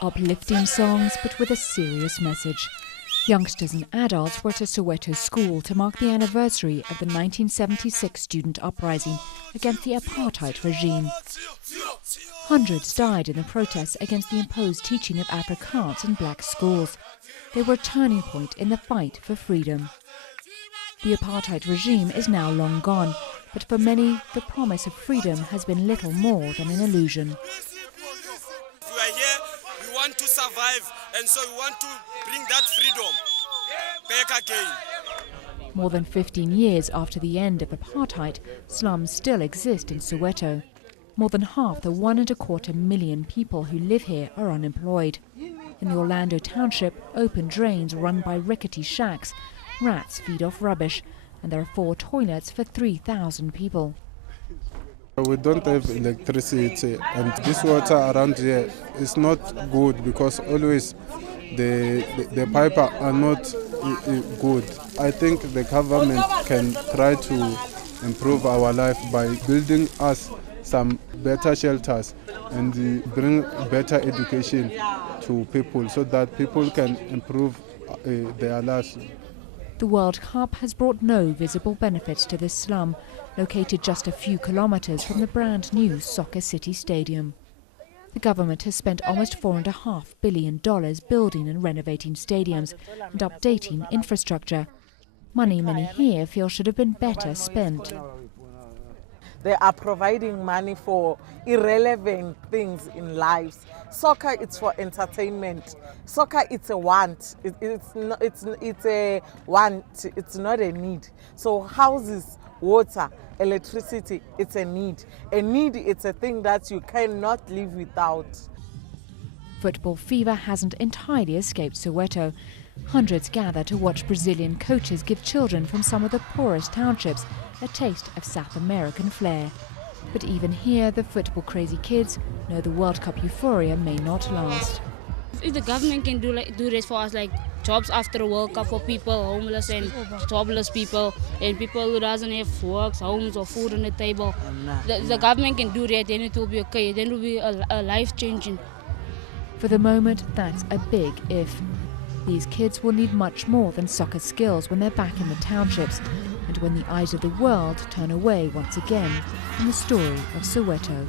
Uplifting songs, but with a serious message. Youngsters and adults were to Soweto school to mark the anniversary of the 1976 student uprising against the apartheid regime. Hundreds died in the protests against the imposed teaching of Afrikaans in black schools. They were a turning point in the fight for freedom. The apartheid regime is now long gone, but for many, the promise of freedom has been little more than an illusion. We are here, we want to survive, and so we want to bring that freedom back again. More than 15 years after the end of apartheid, slums still exist in Soweto. More than half the 1.25 million people who live here are unemployed. In the Orlando township, open drains run by rickety shacks, rats feed off rubbish, and there are 4 toilets for 3,000 people. We don't have electricity, and this water around here is not good because always the pipes are not good. I think the government can try to improve our life by building us some better shelters and bring better education to people so that people can improve their lives. The World Cup has brought no visible benefits to this slum, located just a few kilometres from the brand new Soccer City Stadium. The government has spent almost $4.5 billion building and renovating stadiums and updating infrastructure. Money many here feel should have been better spent. They are providing money for irrelevant things in lives. Soccer, it's for entertainment. Soccer, it's a want. It's a want. It's not a need. So houses, water, electricity, it's a need. A need, it's a thing that you cannot live without. Football fever hasn't entirely escaped Soweto. Hundreds gather to watch Brazilian coaches give children from some of the poorest townships a taste of South American flair. But even here, the football-crazy kids know the World Cup euphoria may not last. If the government can do this for us, like jobs after the World Cup for people, homeless and jobless people, and people who doesn't have works, homes or food on the table, the government can do that, then it will be okay, then it will be a life-changing. For the moment, that's a big if. These kids will need much more than soccer skills when they're back in the townships, and when the eyes of the world turn away once again from the story of Soweto.